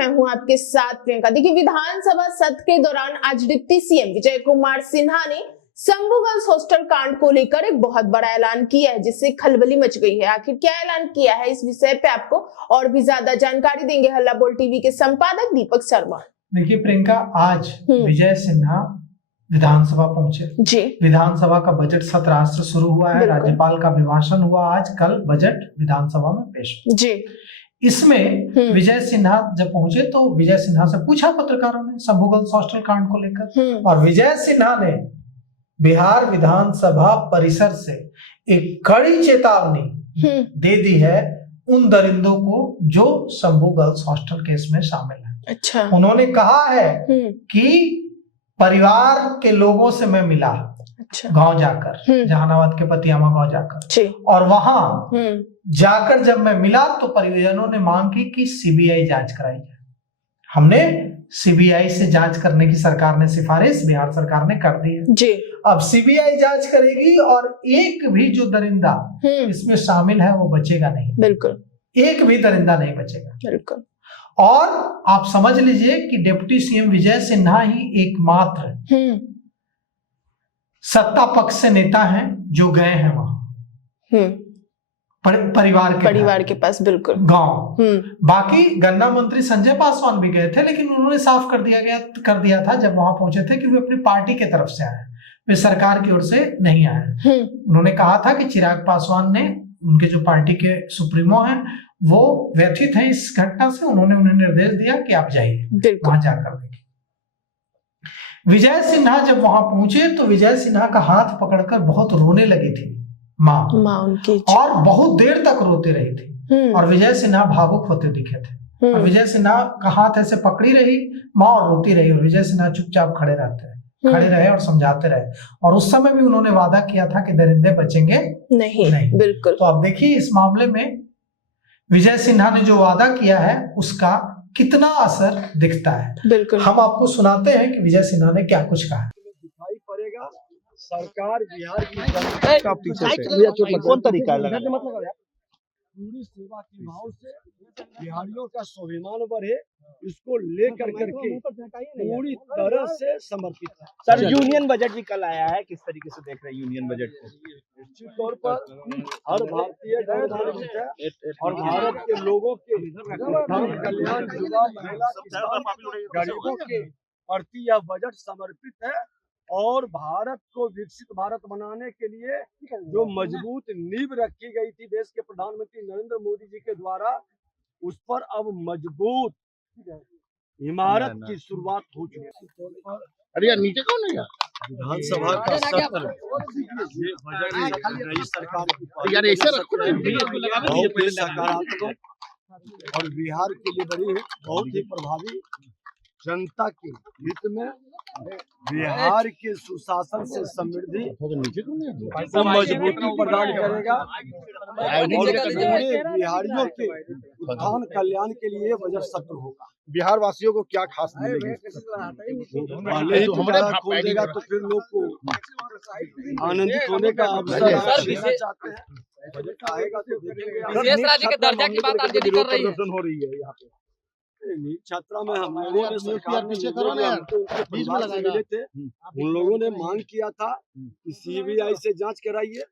मैं हूं आपके साथ प्रियंका। देखिए, विधानसभा सत्र के दौरान आज डिप्टी सीएम विजय कुमार सिन्हा ने शंभू गर्ल्स हॉस्टल कांड को लेकर एक बहुत बड़ा ऐलान किया है, जिससे खलबली मच गई है। आखिर क्या ऐलान किया है, इस विषय पे आपको और भी ज्यादा जानकारी देंगे हल्ला बोल टीवी के संपादक दीपक शर्मा। देखिए प्रियंका, आज विजय सिन्हा विधानसभा पहुंचे जी। विधानसभा का बजट सत्र आज से शुरू हुआ है। राज्यपाल का अभिभाषण हुआ आज, कल बजट विधानसभा में पेश जी। इसमें विजय सिन्हा जब पहुंचे तो विजय सिन्हा से पूछा पत्रकारों ने शंभू गर्ल्स हॉस्टल कांड को लेकर, और विजय सिन्हा ने बिहार विधानसभा परिसर से एक कड़ी चेतावनी दे दी है उन दरिंदों को जो शंभू गर्ल्स हॉस्टल केस में शामिल है। अच्छा। उन्होंने कहा है कि परिवार के लोगों से मैं मिला, अच्छा, गांव जाकर, जहानाबाद के पतियामा गांव जाकर, और वहां जाकर जब मैं मिला तो परिजनों ने मांग की कि सीबीआई जांच कराई जाए। हमने सीबीआई से जांच करने की सरकार ने सिफारिश बिहार सरकार ने कर दी है जी। अब सीबीआई जांच करेगी और एक भी जो दरिंदा इसमें शामिल है वो बचेगा नहीं, बिल्कुल एक भी दरिंदा नहीं बचेगा, बिल्कुल। और आप समझ लीजिए कि डिप्टी सीएम विजय सिन्हा ही एकमात्र सत्ता पक्ष से नेता हैं जो गए हैं वहां परिवार के पास, बिल्कुल गांव। बाकी गन्ना मंत्री संजय पासवान भी गए थे, लेकिन उन्होंने साफ कर दिया था जब वहां पहुंचे थे कि वे अपनी पार्टी की तरफ से आए, वे सरकार की ओर से नहीं आए। उन्होंने कहा था कि चिराग पासवान ने, उनके जो पार्टी के सुप्रीमो हैं, वो व्यथित हैं इस घटना से, उन्होंने उन्हें निर्देश दिया कि आप जाइए वहां जाकर देखिए। विजय सिन्हा जब वहां पहुंचे तो विजय सिन्हा का हाथ पकड़कर बहुत रोने लगी थी माँ उनकी, और बहुत देर तक रोते रही थी, और विजय सिन्हा भावुक होते दिखे थे। और विजय सिन्हा का हाथ ऐसे पकड़ी रही माँ और रोती रही, और विजय सिन्हा चुपचाप खड़े रहे और समझाते रहे। और उस समय भी उन्होंने वादा किया था कि दरिंदे बचेंगे नहीं। बिल्कुल। तो अब देखिए इस मामले में विजय सिन्हा ने जो वादा किया है उसका कितना असर दिखता है। बिल्कुल। हम आपको सुनाते हैं कि विजय सिन्हा ने क्या कुछ कहा। दिखाई पड़ेगा सरकार बिहार की कौन तरीका है, पूरी सेवा के भाव से बिहारियों का स्वाभिमान बढ़े, इसको लेकर करके पूरी तरह से समर्पित है। सर, यूनियन बजट भी कल आया है, किस तरीके से देख रहे हैं यूनियन बजट को? निश्चित तौर पर हर भारतीय और भारत के लोगों के कल्याण, युवा, महिला, गरीबों के प्रति यह बजट समर्पित है, और भारत को विकसित भारत बनाने के लिए जो मजबूत नींव रखी गई थी देश के प्रधानमंत्री नरेंद्र मोदी जी के द्वारा, उस पर अब मजबूत इमारत की शुरुआत हो चुकी है। अरे यार नीचे कौन है यार? विधानसभा का सत्र नई सरकार की यार ऐसे बहुत ही सकारात्मक और बिहार के लिए बड़ी बहुत ही प्रभावी, जनता के हित में, बिहार के सुशासन से समृद्धि को मजबूती प्रदान करेगा, और पूरे बिहारियों के उत्थान कल्याण के लिए बजट सत्र होगा। बिहार वासियों को क्या खास मिलेगी? पहले ही हमारा खोल देगा तो फिर लोग को आनंदित होने का अवसर देना चाहते हैं। बजट आएगा तो विशेष राज्य के दर्जा की बात आरजेडी कर रही है। हो रही है यहाँ पे छात्रा में हम लोगों ने सरकार मिले थे, उन लोगों ने मांग किया था कि सीबीआई से जांच कराइए।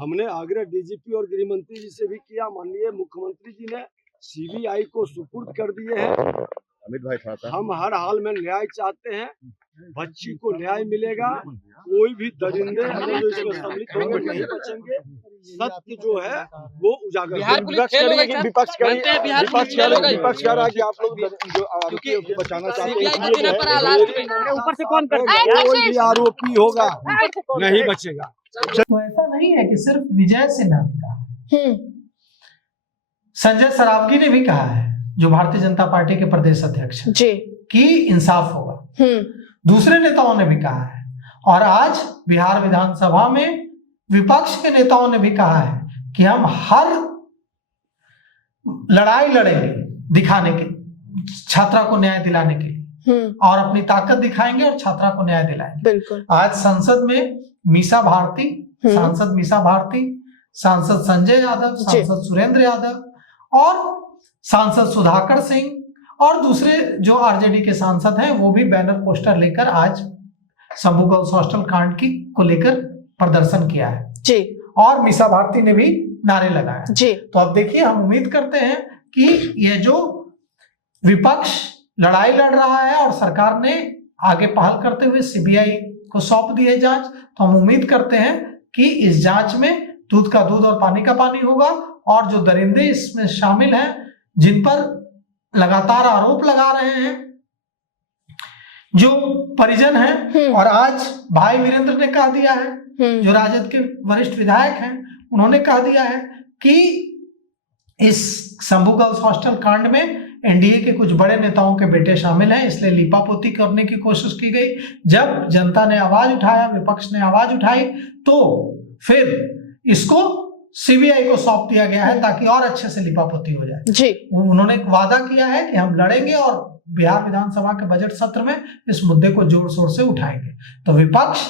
हमने आग्रह डीजीपी और गृह मंत्री जी से भी किया, माननीय मुख्यमंत्री जी ने सीबीआई को सुपुर्द कर दिए हैं। अमित भाई, हम हर हाल में न्याय चाहते हैं, बच्ची को न्याय मिलेगा, कोई भी दरिंदे जो इसमें सम्मिलित होंगे नहीं बचेंगे, सत्य जो है वो उजागर। विपक्ष कह रहा है कि आप लोग जो बचाना चाहते हैं, ऊपर से कौन कोई भी आरोपी होगा नहीं बचेगा। तो ऐसा नहीं है कि सिर्फ विजय सिन्हा ने कहा, संजय सरावगी ने भी कहा है, जो भारतीय जनता पार्टी के प्रदेश अध्यक्ष जी, कि इंसाफ होगा। दूसरे नेताओं ने भी कहा है, और आज बिहार विधानसभा में विपक्ष के नेताओं ने भी कहा है कि हम हर लड़ाई लड़ेंगे दिखाने के, छात्रा को न्याय दिलाने के लिए, और अपनी ताकत दिखाएंगे और छात्रा को न्याय दिलाएंगे। बिल्कुल। आज संसद में सांसद मीसा भारती, सांसद संजय यादव, सांसद सुरेंद्र यादव और सांसद सुधाकर सिंह और दूसरे जो आरजेडी के सांसद हैं वो भी बैनर पोस्टर लेकर आज शंभू गर्ल्स हॉस्टल कांड को लेकर प्रदर्शन किया है जी। और मीसा भारती ने भी नारे लगाए जी। तो अब देखिए, हम उम्मीद करते हैं कि ये जो विपक्ष लड़ाई लड़ रहा है और सरकार ने आगे पहल करते हुए सीबीआई को सौंप दी है जांच, तो हम उम्मीद करते हैं कि इस जांच में दूध का दूध और पानी का पानी होगा और जो दरिंदे इसमें शामिल हैं, जिन पर लगातार आरोप लगा रहे हैं जो परिजन हैं, और आज भाई वीरेंद्र ने कह दिया है, जो राजद के वरिष्ठ विधायक हैं, उन्होंने कह दिया है कि इस शंभू गर्ल्स हॉस्टल कांड में एनडीए के कुछ बड़े नेताओं के बेटे शामिल हैं, इसलिए लीपापोती करने की कोशिश की गई। जब जनता ने आवाज उठाया, विपक्ष ने आवाज उठाई, तो फिर इसको सीबीआई को सौंप दिया गया है ताकि और अच्छे से लीपापोती हो जाए जी। उन्होंने वादा किया है कि हम लड़ेंगे और बिहार विधानसभा के बजट सत्र में इस मुद्दे को जोर शोर से उठाएंगे। तो विपक्ष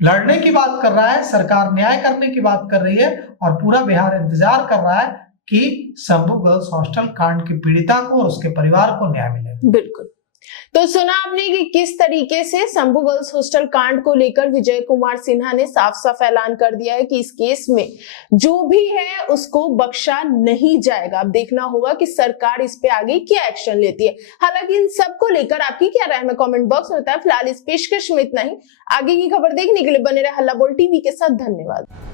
लड़ने की बात कर रहा है, सरकार न्याय करने की बात कर रही है और पूरा बिहार इंतजार कर रहा है कि शंभू गर्ल्स हॉस्टल कांड की पीड़िता को और उसके परिवार को न्याय मिले। बिल्कुल। तो सुना आपने कि किस तरीके से शंभू गर्ल्स हॉस्टल कांड को लेकर विजय कुमार सिन्हा ने साफ साफ ऐलान कर दिया है कि इस केस में जो भी है उसको बख्शा नहीं जाएगा। अब देखना होगा कि सरकार इस पे आगे क्या एक्शन लेती है। हालांकि इन सबको लेकर आपकी क्या राय है कमेंट बॉक्स में बताएं। फिलहाल इस पेशकश में इतना ही। आगे की खबर देखने के लिए बने रहे हल्ला बोल टीवी के साथ। धन्यवाद।